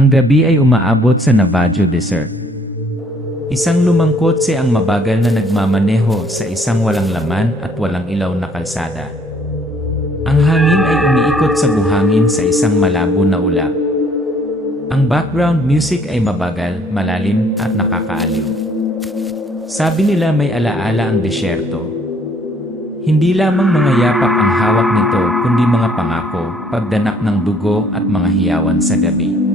Ang gabi ay umaabot sa Navajo Desert. Isang lumang kotse ang mabagal na nagmamaneho sa isang walang laman at walang ilaw na kalsada. Ang hangin ay umiikot sa buhangin sa isang malabo na ulap. Ang background music ay mabagal, malalim at nakakaaliw. Sabi nila may alaala ang disyerto. Hindi lamang mga yapak ang hawak nito kundi mga pangako, pagdanak ng dugo at mga hiyawan sa gabi.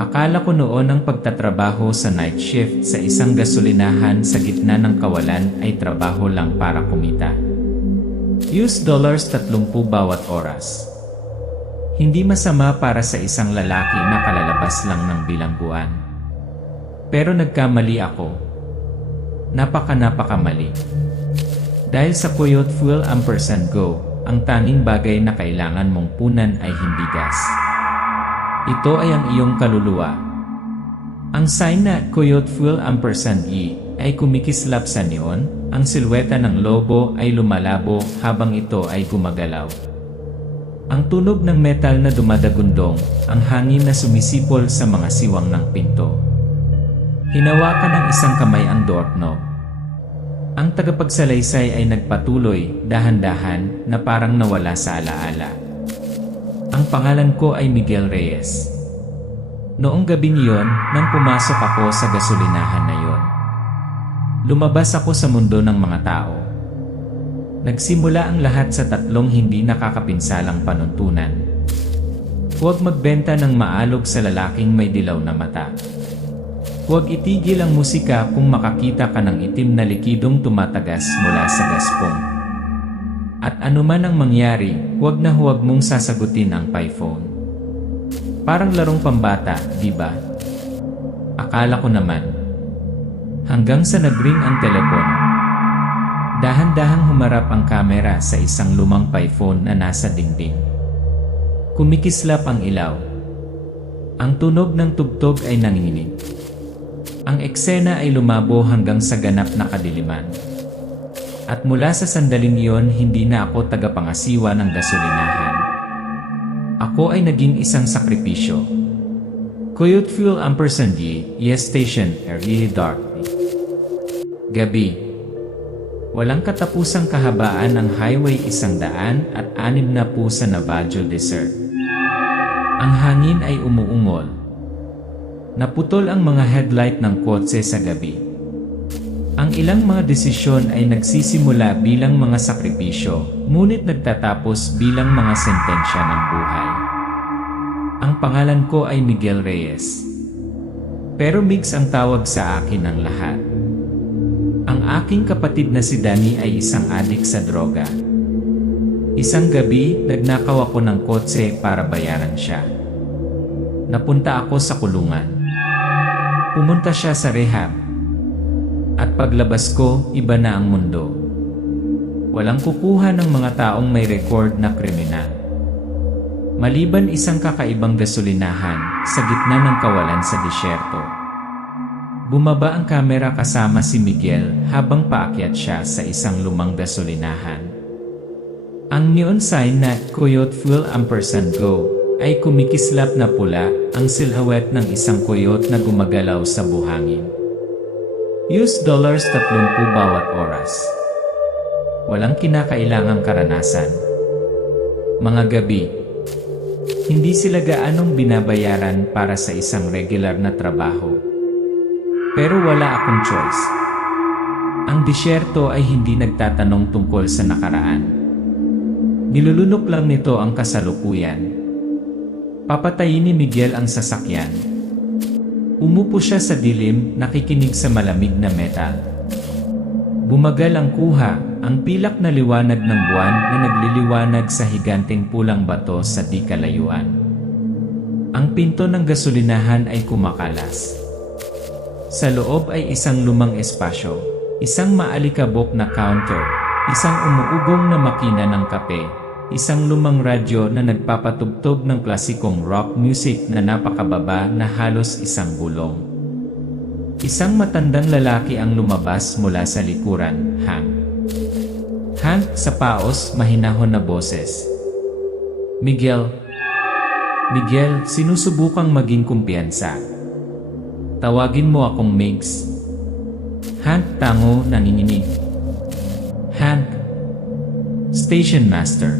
Akala ko noon ang pagtatrabaho sa night shift sa isang gasolinahan sa gitna ng kawalan ay trabaho lang para kumita. $30 bawat oras. Hindi masama para sa isang lalaki na kalalabas lang ng bilangguan. Pero nagkamali ako. Napakamali. Dahil sa Coyote Fuel &Go, ang tanging bagay na kailangan mong punan ay hindi gas. Ito ay ang iyong kaluluwa. Ang sign na Coyote Fuel &E ay kumikislap sa neon, ang silweta ng lobo ay lumalabo habang ito ay gumagalaw. Ang tunog ng metal na dumadagundong, ang hangin na sumisipol sa mga siwang ng pinto. Hinawakan ng isang kamay ang doorknob. Ang tagapagsalaysay ay nagpatuloy, dahan-dahan, na parang nawala sa alaala. Ang pangalan ko ay Miguel Reyes. Noong gabing iyon, nang pumasok ako sa gasolinahan na yon, lumabas ako sa mundo ng mga tao. Nagsimula ang lahat sa tatlong hindi nakakapinsalang panuntunan. Huwag magbenta ng maalog sa lalaking may dilaw na mata. Huwag itigil ang musika kung makakita ka ng itim na likidong tumatagas mula sa gaspong. At anuman ang mangyari, huwag na huwag mong sasagutin ang payphone. Parang larong pambata, di ba? Akala ko naman. Hanggang sa nagring ang telepono. Dahan-dahang humarap ang kamera sa isang lumang payphone na nasa dingding. Kumikislap ang ilaw. Ang tunog ng tugtog ay nanginginig. Ang eksena ay lumabo hanggang sa ganap na kadiliman. At mula sa sandaling iyon, hindi na ako tagapangasiwa ng gasolinahan. Ako ay naging isang sakripisyo. Coyote Fuel &G, yes station, really dark. Gabi. Walang katapusang kahabaan ng Highway 160 sa Navajo Desert. Ang hangin ay umuungol. Naputol ang mga headlight ng kotse sa gabi. Ang ilang mga desisyon ay nagsisimula bilang mga sakripisyo, ngunit nagtatapos bilang mga sentensya ng buhay. Ang pangalan ko ay Miguel Reyes. Pero Migs ang tawag sa akin ng lahat. Ang aking kapatid na si Danny ay isang adik sa droga. Isang gabi, nagnakaw ako ng kotse para bayaran siya. Napunta ako sa kulungan. Pumunta siya sa rehab. At paglabas ko, iba na ang mundo. Walang kukuha ng mga taong may record na kriminal. Maliban isang kakaibang gasolinahan sa gitna ng kawalan sa disyerto. Bumaba ang kamera kasama si Miguel habang paakyat siya sa isang lumang gasolinahan. Ang neon sign na Coyote Fuel &Go ay kumikislap na pula, ang silhouette ng isang coyote na gumagalaw sa buhangin. $30 bawat oras. Walang kinakailangang karanasan. Mga gabi. Hindi sila gaanong binabayaran para sa isang regular na trabaho. Pero wala akong choice. Ang disyerto ay hindi nagtatanong tungkol sa nakaraan. Nilulunok lang nito ang kasalukuyan. Papatayin ni Miguel ang sasakyan. Umupo siya sa dilim, nakikinig sa malamig na metal. Bumagal ang kuha, ang pilak na liwanag ng buwan na nagliliwanag sa higanteng pulang bato sa di kalayuan. Ang pinto ng gasolinahan ay kumakalas. Sa loob ay isang lumang espasyo, isang maalikabok na counter, isang umuugong na makina ng kape, isang lumang radyo na nagpapatugtog ng klasikong rock music na napakababa na halos isang bulong. Isang matandang lalaki ang lumabas mula sa likuran, Hank, sa paos, mahinahon na boses. Miguel, Miguel, sinusubukang maging kumpiyansa. Tawagin mo akong Migs. Hank, tango, nanginginig. Hank. Station Master.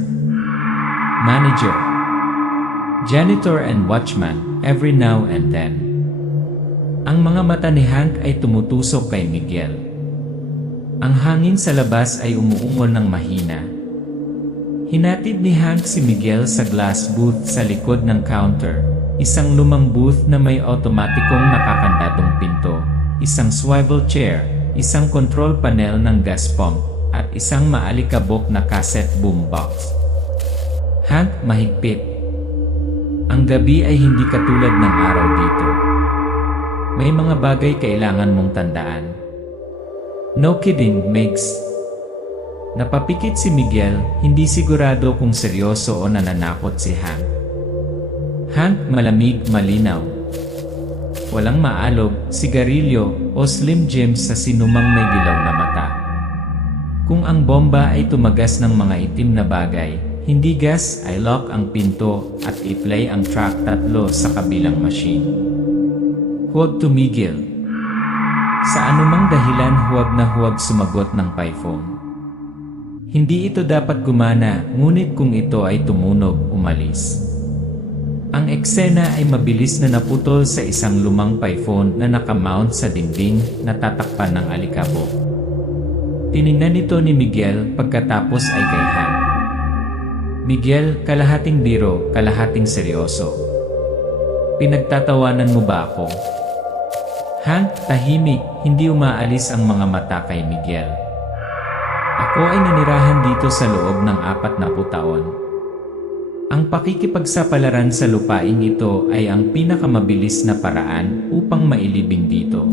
Manager. Janitor and watchman, every now and then. Ang mga mata ni Hank ay tumutusok kay Miguel. Ang hangin sa labas ay umuungol ng mahina. Hinatid ni Hank si Miguel sa glass booth sa likod ng counter, isang lumang booth na may otomatikong nakakandadong pinto, isang swivel chair, isang control panel ng gas pump, at isang maalikabok na cassette boombox. Hank, mahigpit. Ang gabi ay hindi katulad ng araw dito. May mga bagay kailangan mong tandaan. No kidding, Migs. Napapikit si Miguel, hindi sigurado kung seryoso o nananakot si Hank. Hank, malamig, malinaw. Walang maalog, sigarilyo, o Slim Jims sa sinumang may dilaw na mata. Kung ang bomba ay tumagas ng mga itim na bagay, hindi gas, ay lock ang pinto at i-play ang track 3 sa kabilang machine. Huwag tumigil. Sa anumang dahilan huwag sumagot ng payphone. Hindi ito dapat gumana, ngunit kung ito ay tumunog, umalis. Ang eksena ay mabilis na naputol sa isang lumang payphone na nakamount sa dingding na tatakpan ng alikabok. Tiningnan ito ni Miguel pagkatapos ay kay Hank. Miguel, kalahating biro, kalahating seryoso. Pinagtatawanan mo ba ako? Hank, tahimik, hindi umaalis ang mga mata kay Miguel. Ako ay nanirahan dito sa loob ng 40 taon. Ang pakikipagsapalaran sa lupaing ito ay ang pinakamabilis na paraan upang mailibing dito.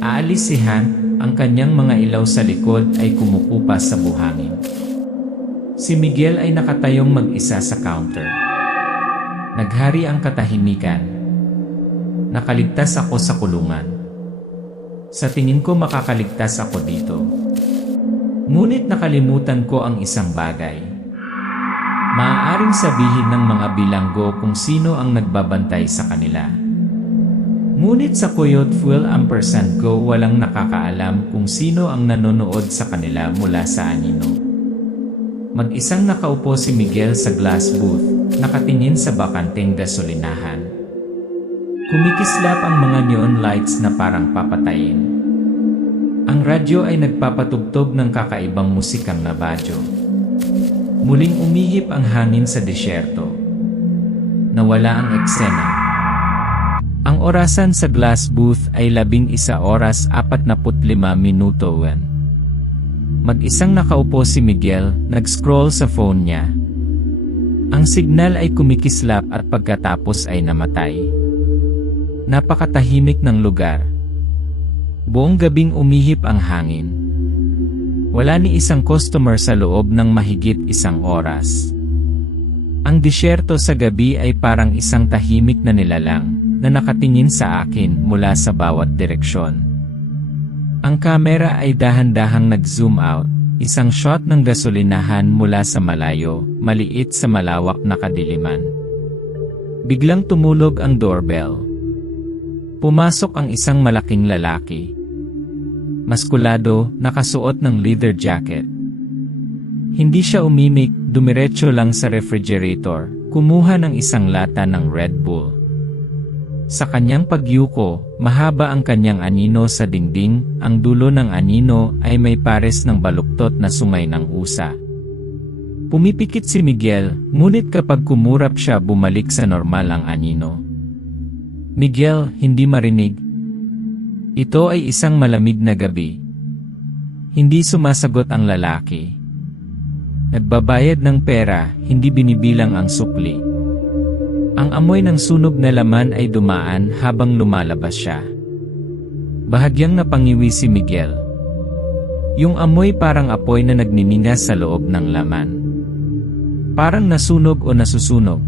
Aalis si Hank, ang kanyang mga ilaw sa likod ay kumukupas sa buhangin. Si Miguel ay nakatayong mag-isa sa counter. Naghari ang katahimikan. Nakaligtas ako sa kulungan. Sa tingin ko makakaligtas ako dito. Ngunit nakalimutan ko ang isang bagay. Maaaring sabihin ng mga bilanggo kung sino ang nagbabantay sa kanila. Ngunit sa Coyote Fuel &Go walang nakakaalam kung sino ang nanonood sa kanila mula sa anino. Mag-isang nakaupo si Miguel sa glass booth, nakatingin sa bakanteng gasolinahan. Kumikislap ang mga neon lights na parang papatayin. Ang radyo ay nagpapatugtog ng kakaibang musikang nabadyo. Muling umihip ang hangin sa disyerto. Nawala ang eksena. Ang orasan sa glass booth ay 11:45. Mag-isang nakaupo si Miguel, nag-scroll sa phone niya. Ang signal ay kumikislap at pagkatapos ay namatay. Napakatahimik ng lugar. Buong gabing umihip ang hangin. Wala ni isang customer sa loob ng mahigit 1 oras. Ang disyerto sa gabi ay parang isang tahimik na nilalang na nakatingin sa akin mula sa bawat direksyon. Ang kamera ay dahan-dahang nag-zoom out, isang shot ng gasolinahan mula sa malayo, maliit sa malawak na kadiliman. Biglang tumulog ang doorbell. Pumasok ang isang malaking lalaki. Maskulado, nakasuot ng leather jacket. Hindi siya umimik, dumiretso lang sa refrigerator, kumuha ng isang lata ng Red Bull. Sa kanyang pagyuko, mahaba ang kanyang anino sa dingding, ang dulo ng anino ay may pares ng baluktot na sungay ng usa. Pumipikit si Miguel, ngunit kapag kumurap siya bumalik sa normal ang anino. Miguel, hindi marinig. Ito ay isang malamig na gabi. Hindi sumasagot ang lalaki. Nagbabayad ng pera, hindi binibilang ang sukli. Ang amoy ng sunog na laman ay dumaan habang lumalabas siya. Bahagyang napangiwi si Miguel. Yung amoy parang apoy na nagniningas sa loob ng laman. Parang nasunog o nasusunog.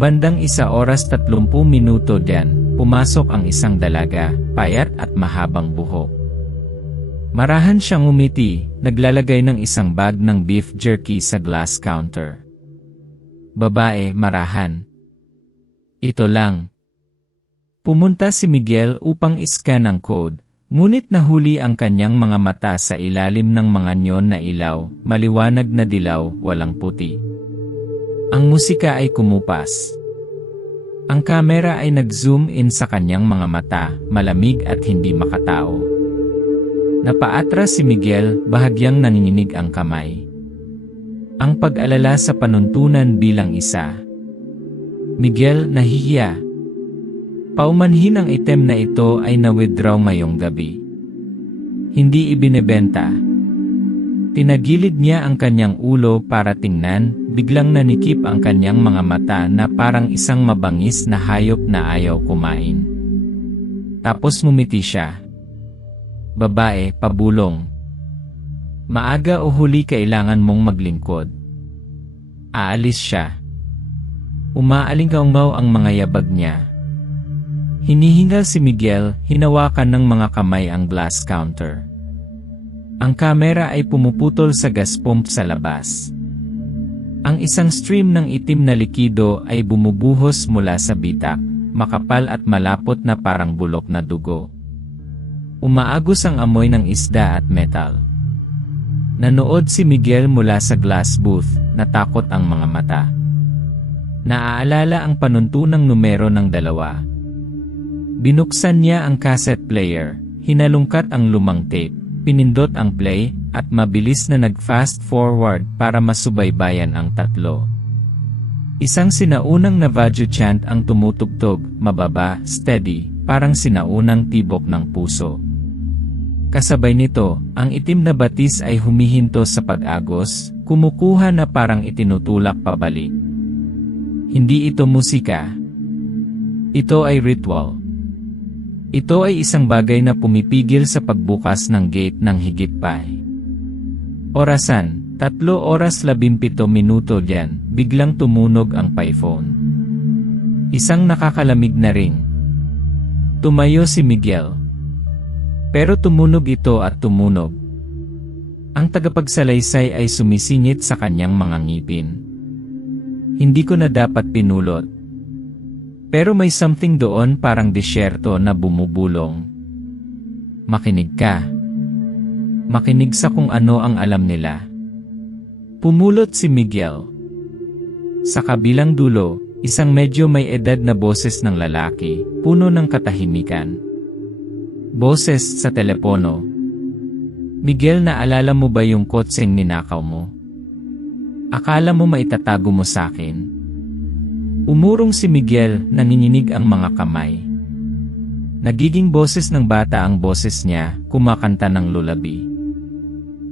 Bandang 1:30 diyan, pumasok ang isang dalaga, payat at mahabang buhok. Marahan siyang umiti, naglalagay ng isang bag ng beef jerky sa glass counter. Babae, marahan. Ito lang. Pumunta si Miguel upang iskan ang code, ngunit nahuli ang kanyang mga mata sa ilalim ng mga neon na ilaw, maliwanag na dilaw, walang puti. Ang musika ay kumupas. Ang kamera ay nag-zoom in sa kanyang mga mata, malamig at hindi makatao. Napaatras si Miguel, bahagyang nanginginig ang kamay. Ang pag-alala sa panuntunan bilang isa. Miguel, nahihiya. Paumanhin ang item na ito ay na-withdraw ngayong gabi. Hindi ibinebenta. Tinagilid niya ang kanyang ulo para tingnan, biglang nanikip ang kanyang mga mata na parang isang mabangis na hayop na ayaw kumain. Tapos ngumiti siya. Babae, pabulong. Maaga o huli kailangan mong maglingkod. Aalis siya. Umaalingaw ang mga yabag niya. Hinihingal si Miguel, hinawakan ng mga kamay ang glass counter. Ang kamera ay pumuputol sa gas pump sa labas. Ang isang stream ng itim na likido ay bumubuhos mula sa bitak, makapal at malapot na parang bulok na dugo. Umaagos ang amoy ng isda at metal. Nanood si Miguel mula sa glass booth, natakot ang mga mata. Naaalala ang panuntunang numero ng 2. Binuksan niya ang cassette player, hinalungkat ang lumang tape. Pinindot ang play, at mabilis na nag-fast forward para masubaybayan ang 3. Isang sinaunang Navajo chant ang tumutugtog, mababa, steady, parang sinaunang tibok ng puso. Kasabay nito, ang itim na batis ay humihinto sa pag-agos, kumukuha na parang itinutulak pabalik. Hindi ito musika. Ito ay ritual. Ito ay isang bagay na pumipigil sa pagbukas ng gate ng higit pa. Orasan, 3:17 diyan, biglang tumunog ang payphone. Isang nakakalamig na ring. Tumayo si Miguel. Pero tumunog ito at tumunog. Ang tagapagsalaysay ay sumisingit sa kanyang mga ngipin. Hindi ko na dapat pinulot. Pero may something doon parang disyerto na bumubulong. Makinig ka. Makinig sa kung ano ang alam nila. Pumulot si Miguel. Sa kabilang dulo, isang medyo may edad na boses ng lalaki, puno ng katahimikan. Boses sa telepono. Miguel, naalala mo ba yung kotseng ninakaw mo? Akala mo maitatago mo sa akin? Umurong si Miguel, nanginginig ang mga kamay. Nagiging boses ng bata ang boses niya, kumakanta ng lullaby.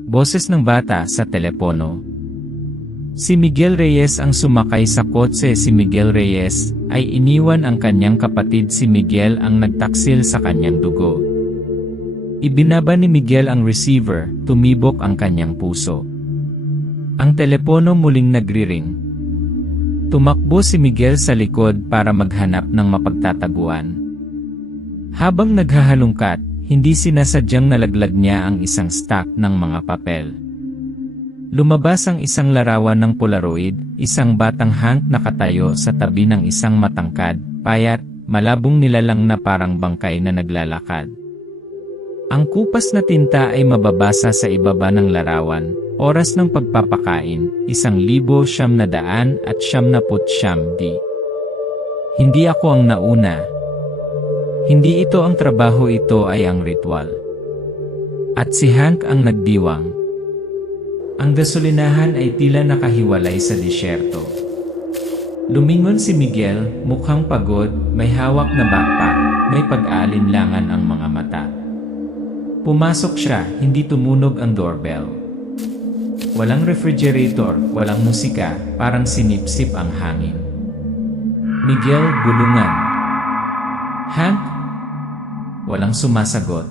Boses ng bata sa telepono. Si Miguel Reyes ang sumakay sa kotse. Si Miguel Reyes ay iniwan ang kanyang kapatid. Si Miguel ang nagtaksil sa kanyang dugo. Ibinaba ni Miguel ang receiver, tumibok ang kanyang puso. Ang telepono muling nagriring. Tumakbo si Miguel sa likod para maghanap ng mapagtataguan. Habang naghahalungkat, hindi sinasadyang nalaglag niya ang isang stack ng mga papel. Lumabas ang isang larawan ng Polaroid, isang batang Hank nakatayo sa tabi ng isang matangkad, payat, malabong nilalang na parang bangkay na naglalakad. Ang kupas na tinta ay mababasa sa ibaba ng larawan. Oras ng pagpapakain, 1,990. Hindi ako ang nauna. Hindi ito ang trabaho, ito ay ang ritual. At si Hank ang nagdiwang. Ang gasolinahan ay tila nakahiwalay sa disyerto. Lumingon si Miguel, mukhang pagod, may hawak na backpack, may pag-aalinlangan ang mga mata. Pumasok siya, hindi tumunog ang doorbell. Walang refrigerator, walang musika, parang sinipsip ang hangin. Miguel, bulungan. Hank? Walang sumasagot.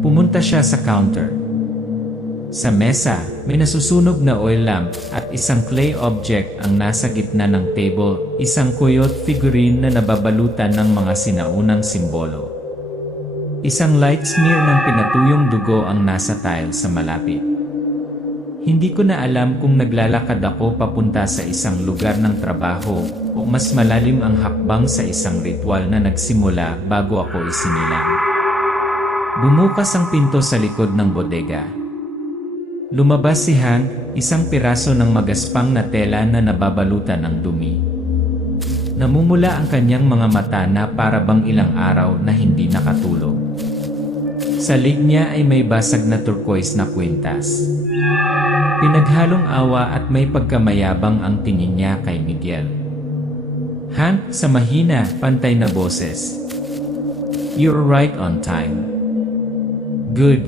Pumunta siya sa counter. Sa mesa, may nasusunog na oil lamp at isang clay object ang nasa gitna ng table, isang coyote figurine na nababalutan ng mga sinaunang simbolo. Isang light smear ng pinatuyong dugo ang nasa tile sa malapit. Hindi ko na alam kung naglalakad ako papunta sa isang lugar ng trabaho o mas malalim ang hakbang sa isang ritual na nagsimula bago ako isinilang. Bumukas ang pinto sa likod ng bodega. Lumabas si Hank, isang piraso ng magaspang na tela na nababalutan ng dumi. Namumula ang kanyang mga mata na para bang ilang araw na hindi nakatulog. Sa lig niya ay may basag na turquoise na kwintas. Pinaghalong awa at may pagkamayabang ang tingin niya kay Miguel. Hank, sa mahina, pantay na boses. "You're right on time." "Good.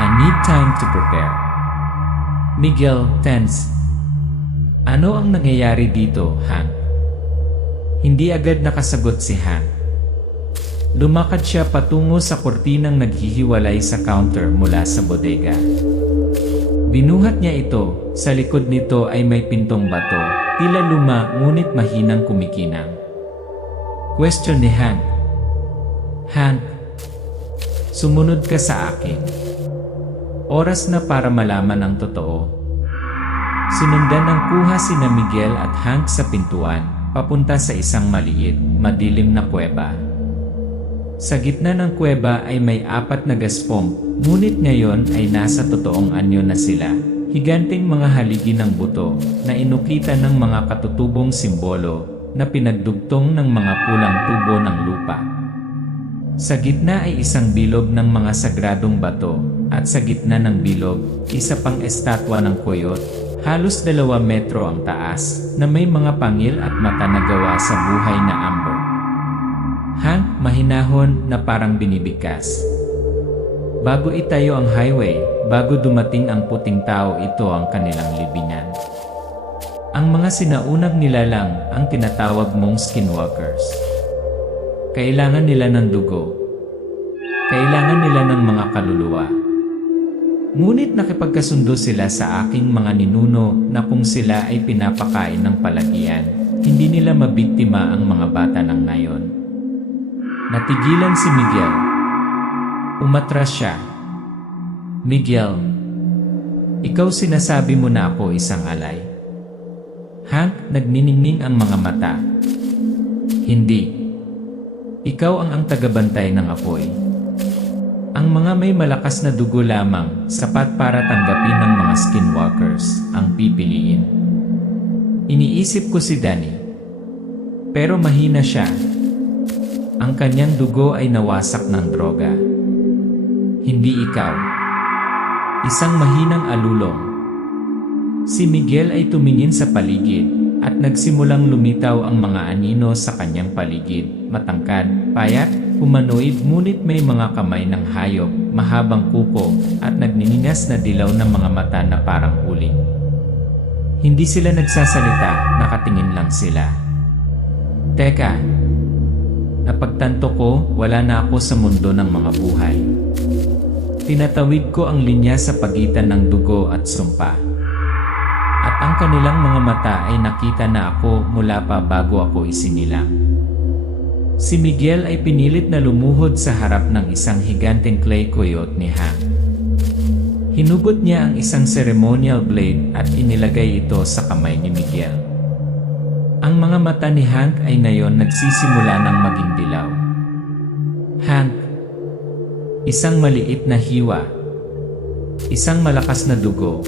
I need time to prepare." Miguel, tense. "Ano ang nangyayari dito, Hank?" Hindi agad nakasagot si Hank. Lumakad siya patungo sa kortinang naghihiwalay sa counter mula sa bodega. Binuhat niya ito, sa likod nito ay may pintong bato, tila luma ngunit mahinang kumikinang. Question ni Hank. "Hank, sumunod ka sa akin. Oras na para malaman ang totoo." Sinundan ng kuha sina Miguel at Hank sa pintuan, papunta sa isang maliit, madilim na kuweba. Sa gitna ng kuweba ay may 4 na gaspong, ngunit ngayon ay nasa totoong anyo na sila, higanting mga haligi ng buto na inukitan ng mga katutubong simbolo na pinagdugtong ng mga pulang tubo ng lupa. Sa gitna ay isang bilog ng mga sagradong bato, at sa gitna ng bilog, isa pang estatwa ng koyot, halos 2 metro ang taas, na may mga pangil at mata na gawa sa buhay na amber. Hank, mahinahon na parang binibigkas. Bago itayo ang highway, bago dumating ang puting tao, ito ang kanilang libingan. Ang mga sinaunang nilalang ang tinatawag mong skinwalkers. Kailangan nila ng dugo. Kailangan nila ng mga kaluluwa. Ngunit nakipagkasundo sila sa aking mga ninuno na kung sila ay pinapakain ng palagian, hindi nila mabiktima ang mga bata ng nayon. Natigilan si Miguel. Umatras siya. "Miguel, ikaw sinasabi mo na ako isang alay." Hank, nagniningning ang mga mata. "Hindi. Ikaw ang tagabantay ng apoy. Ang mga may malakas na dugo lamang, sapat para tanggapin ng mga skinwalkers, ang pipiliin." Iniisip ko si Danny. Pero mahina siya. Ang kanyang dugo ay nawasak ng droga. Hindi ikaw. Isang mahinang alulong. Si Miguel ay tumingin sa paligid at nagsimulang lumitaw ang mga anino sa kanyang paligid. Matangkad, payat, humanoid ngunit may mga kamay ng hayop, mahabang kuko at nagniningas na dilaw ng mga mata na parang uling. Hindi sila nagsasalita, nakatingin lang sila. Teka. Napagtanto ko, wala na ako sa mundo ng mga buhay. Tinatawid ko ang linya sa pagitan ng dugo at sumpa. At ang kanilang mga mata ay nakita na ako mula pa bago ako isinilang. Si Miguel ay pinilit na lumuhod sa harap ng isang higanteng clay coyote ni Hank. Hinugot niya ang isang ceremonial blade at inilagay ito sa kamay ni Miguel. Ang mga mata ni Hank ay ngayon nagsisimula ng maging dilaw. Hank. Isang maliit na hiwa. Isang malakas na dugo.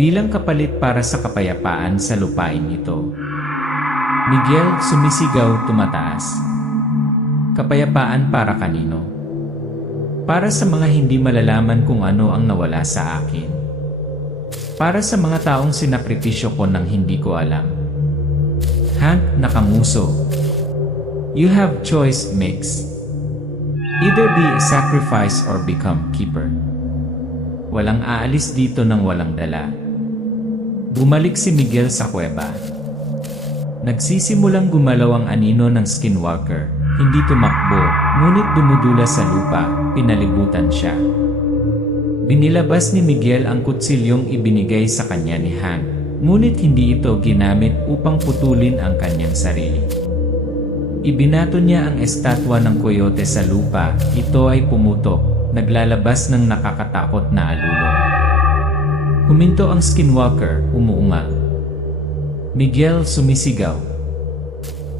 Bilang kapalit para sa kapayapaan sa lupain ito. Miguel, sumisigaw, tumataas. Kapayapaan para kanino? Para sa mga hindi malalaman kung ano ang nawala sa akin. Para sa mga taong sinakripisyo ko nang hindi ko alam. Hank, nakamuso. You have choice, Mix. Either be a sacrifice or become keeper. Walang aalis dito nang walang dala. Bumalik si Miguel sa kuweba. Nagsisimulang gumalaw ang anino ng skinwalker. Hindi tumakbo, ngunit dumudula sa lupa, pinalibutan siya. Binilabas ni Miguel ang kutsilyong ibinigay sa kanya ni Hank. Ngunit hindi ito ginamit upang putulin ang kanyang sarili. Ibinato niya ang estatwa ng coyote sa lupa. Ito ay pumutok, naglalabas ng nakakatakot na alulong. Huminto ang skinwalker, umuungal. Miguel sumisigaw.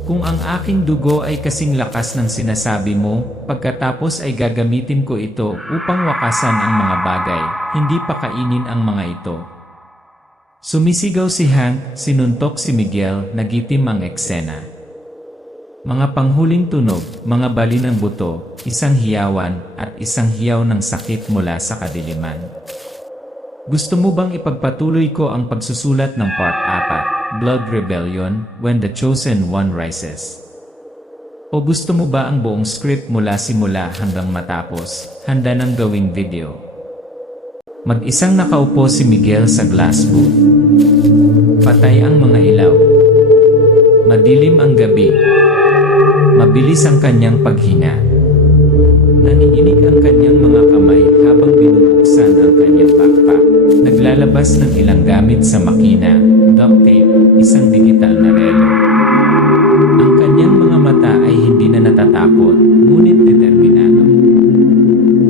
Kung ang aking dugo ay kasing lakas ng sinasabi mo, pagkatapos ay gagamitin ko ito upang wakasan ang mga bagay, hindi pa kainin ang mga ito. Sumisigaw si Hank, sinuntok si Miguel, nagitim ang eksena. Mga panghuling tunog, mga bali ng buto, isang hiyawan, at isang hiyaw ng sakit mula sa kadiliman. Gusto mo bang ipagpatuloy ko ang pagsusulat ng Part 4, Blood Rebellion, When the Chosen One Rises? O gusto mo ba ang buong script mula simula hanggang matapos, handa ng gawing video? Mag-isang nakaupo si Miguel sa glass booth. Patay ang mga ilaw. Madilim ang gabi. Mabilis ang kanyang paghinga. Nanginginig ang kanyang mga kamay habang binubuksan ang kanyang backpack. Naglalabas ng ilang gamit sa makina, duct tape, isang digital na relo. Ang kanyang mga mata ay hindi na natatakot, ngunit determinado.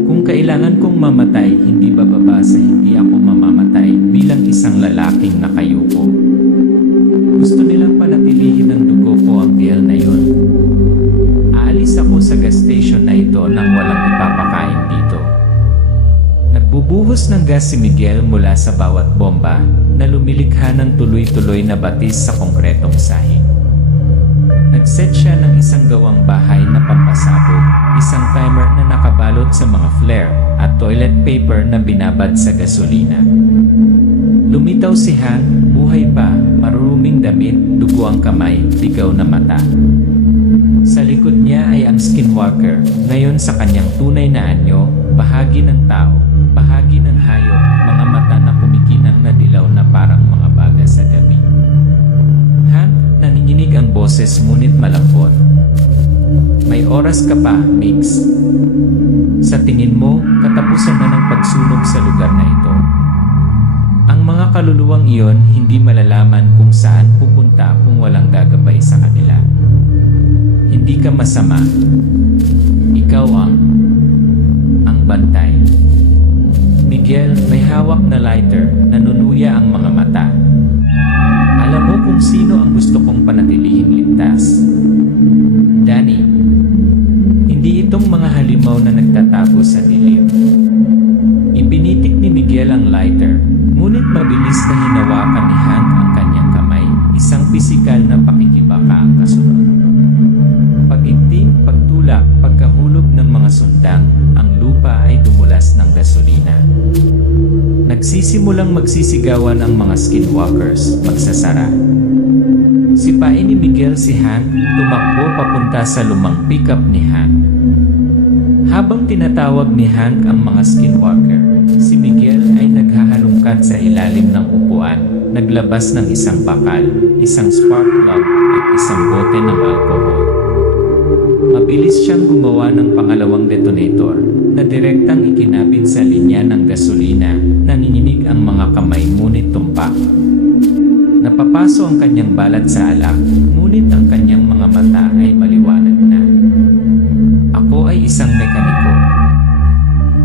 Kung kailangan kong mamatay, hindi bababa sa hindi ako mamamatay bilang isang lalaking nakayuko. Gusto nilang panatilihin ng dugo ko ang deal na yun. Aalis ako sa gas station na ito nang walang ipapakain dito. Nagbubuhos ng gas si Miguel mula sa bawat bomba na lumilikha ng tuloy-tuloy na batis sa konkretong sahig. Nagset siya ng isang gawang bahay na pampasabog, isang timer na nakabalot sa mga flare, at toilet paper na binabad sa gasolina. Lumitaw si Hank, buhay pa, maruruming damit, dugo ang kamay, ligaw na mata. Sa likod niya ay ang skinwalker, ngayon sa kanyang tunay na anyo, bahagi ng tao, bahagi ng hayop, mga mata na kumikinang na dilaw na parang mga baga sa gabi. Hank, nanginginig ang boses ngunit malambot. May oras ka pa, Mix. Sa tingin mo, katapusan na ng pagsunog sa lugar na ito. Ang mga kaluluwang iyon hindi malalaman kung saan pupunta kung walang gagabay sa kanila. Hindi ka masama. Ikaw ang bantay. Miguel, may hawak na lighter, nanunuya ang mga mata. Alam mo kung sino ang gusto kong panatilihin ligtas. Danny. Hindi itong mga halimaw na nagtatago sa dilim. Ipinitik ni Miguel ang lighter, ngunit mabilis na hinawakan ni Hank ang kanyang kamay, isang pisikal na pakikibaka ang kasunod. Pag-igting, pagtulak, pagkahulog ng mga sundang, ang lupa ay dumulas ng gasolina. Nagsisimulang magsisigawan ang mga skinwalkers, magsasara. Sipain ni Miguel si Hank, tumakbo papunta sa lumang pickup ni Hank. Habang tinatawag ni Hank ang mga skinwalker, si Miguel ay naghahalungkat sa ilalim ng upuan, naglabas ng isang bakal, isang spark plug, at isang bote ng alcohol. Mabilis siyang gumawa ng pangalawang detonator, na direktang ikinabit sa linya ng gasolina, nanginginig ang mga kamay ngunit tumpak. Napapaso ang kanyang balat sa alak, ngunit ang kanyang mga mata ay maliwanag na. Ako ay isang mekaniko.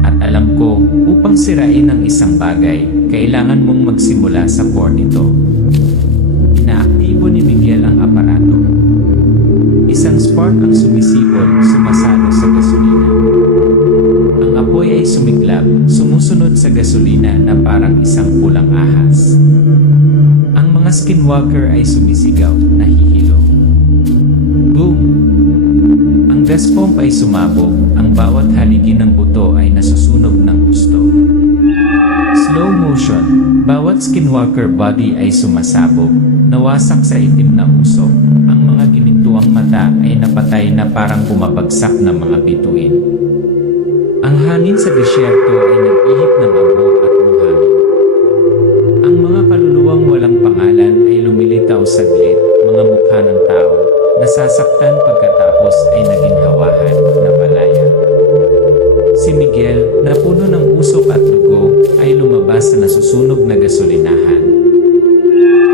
At alam ko, upang sirain ang isang bagay, kailangan mong magsimula sa core nito. Inaaktibo ni Miguel ang aparato. Isang spark ang sumisibol, sumasalo sa gasolina. Ang apoy ay sumiklab, sumusunod sa gasolina na parang isang pulang ahas. Ang mga skinwalker ay sumisigaw, nahihilo. Boom! Ang gas pump ay sumabog, ang bawat haligi ng buto ay nasusunog ng gusto. Slow motion, bawat skinwalker body ay sumasabog, nawasak sa itim na usok. Ang mga ginintuang mata ay napatay na parang bumabagsak na mga bituin. Ang hangin sa disyerto ay nag-ihip ng abo at buhangin. Ang mga kaluluwang walang pangalan ay lumilitaw saglit, mga mukha ng tao, nasasaktan pagkatapos ay naging hawahan, napalaya. Si Miguel, na puno ng usok at dugo, ay lumabas sa nasusunog na gasolinahan.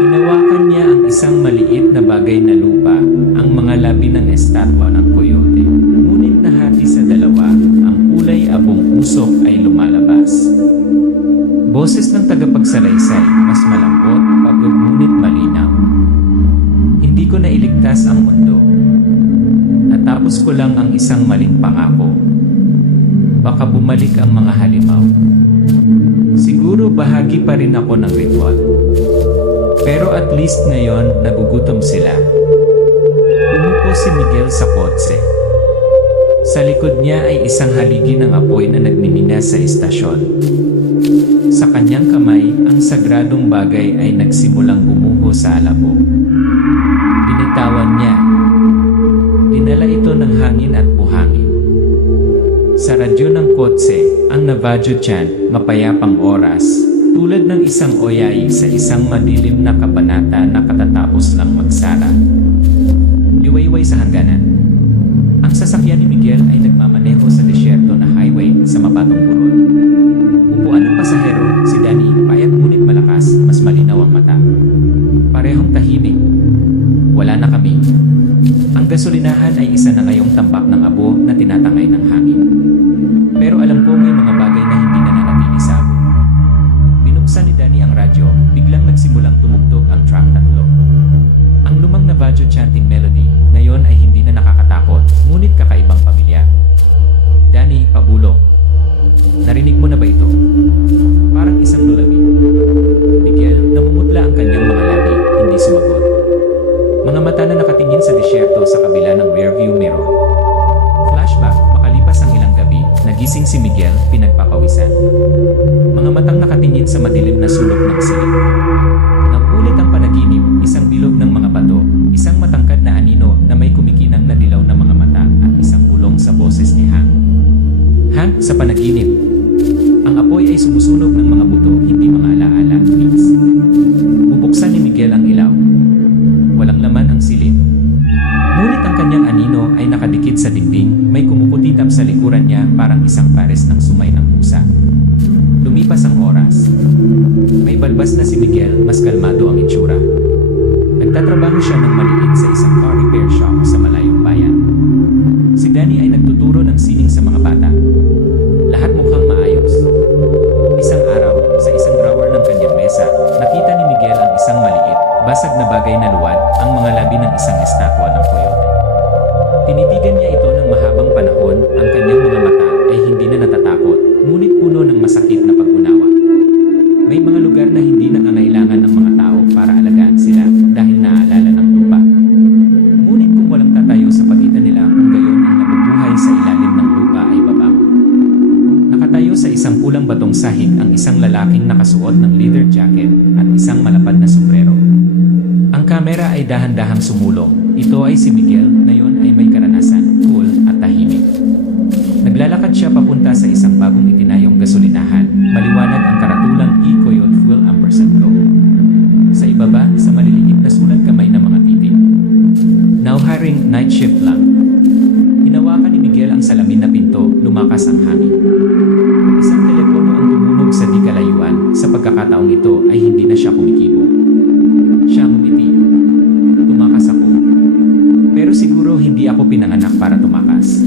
Hinawakan niya ang isang maliit na bagay na lupa, ang mga labi ng estatwa ng coyote. Ngunit nahati sa dalawa, ang kulay abong usok ay lumalabas. Boses ng salaysay, mas malambot, pagod ngunit malinaw. Hindi ko nailigtas ang mundo. Natapos ko lang ang isang maling pangako. Baka bumalik ang mga halimaw. Siguro bahagi pa rin ako ng ritual. Pero at least ngayon, nagugutom sila. Umupo si Miguel sa kotse. Sa likod niya ay isang haligi ng apoy na nagmimina sa istasyon. Sa kanyang kamay, ang sagradong bagay ay nagsimulang bumuho sa alabo. Binitawan niya. Dinala ito ng hangin at buhangin. Sa radyo ng kotse, ang Navajo chant, mapayapang oras, tulad ng isang oyayi sa isang madilim na kabanata na katatapos lang magsara. Liwayway sa hangganan. Ang sasakyan ni Miguel ay nagmamaneho sa disyerto na highway sa mapatong burol. Upuan ng pasahero, si Danny, payat ngunit malakas, mas malinaw ang mata. Parehong tahimik. Wala na kami. Ang gasolinahan ay isa na ngayong tambak ng abo na tinatangay ng hangin. Pero alam ko may mga bagay na hindi nananatili sa abo. Binuksan ni Danny ang radyo, biglang nagsimulang tumugtog ang track 3. Ang lumang Navajo chanting melody, ngayon ay hindi na nakakatakot, ngunit kakaibang pamilyar. Danny, pabulong. Narinig mo na ba ito? Parang isang lulabi. Miguel, namumutla ang kanyang mga labi, hindi sumagot. Mga mata na nakatingin sa disyerto sa kabila ng rearview mirror. Flashback, makalipas ang ilang gabi, nagising si Miguel, pinagpapawisan. Mga matang nakatingin sa madilim na sulok ng silid. Nauulit ang panaginip, isang bilog ng mga bato, isang matangkad na anino na may kumikinang na dilaw na mga mata at isang bulong sa boses ni Hank. Hank, sa panaginip. Ang apoy ay sumusunog ng mga buto, hindi mga alaala, please. Bubuksan ni Miguel ang ilaw. Walang laman ang silid. Ngunit ang kanyang anino ay nakadikit sa dingding, may kumukutitap sa likuran niya parang isang pares ng sumay ng pusa. Lumipas ang oras. May balbas na si Miguel, mas kalmado ang itsura. Nagtatrabaho siya ng maliit sa isang car repair shop sa malayong bayan. Si Danny ay nagtuturo ng sining sa mga bata. Lahat mukhang maayos. Isang araw, sa isang drawer ng kanyang mesa, nakita ni Miguel ang isang maliit, basag na bagay na luwad, ang mga labi ng isang estatwa ng coyote. Tinitigan niya ito ng mahabang panahon, ang kanyang mga mata ay hindi na natatakot, ngunit puno ng masakit na pag-unawa. May mga lugar na hindi nangangailangan ng mga tao para alagaan sila dahil naaalala ng lupa. Ngunit kung walang tatayo sa pagitan nila kung gayon ang nabubuhay sa ilalim ng lupa ay babangon. Nakatayo sa isang pulang batong sahig ang isang lalaking nakasuot ng leather jacket at isang malapad na sombrero. Ang kamera ay dahan-dahang sumulong. Ito ay si Miguel, ngayon ay may karanasan, cool at tahimik. Naglalakad siya papunta sa isang bagong itinayong gasolinahan. Maliwanag ang karatulang E-Coyote Fuel &Go. Sa ibaba, sa maliliit na sulat kamay ng mga titik. Now hiring, night shift lang. Hinawakan ni Miguel ang salamin na pinto, lumakas ang hangin. Isang telepono ang tumunog sa di kalayuan. Sa pagkakataong ito ay hindi na siya kumikibo. Siya ngumiti. Tumakas ako. Pero siguro hindi ako pinanganak para tumakas.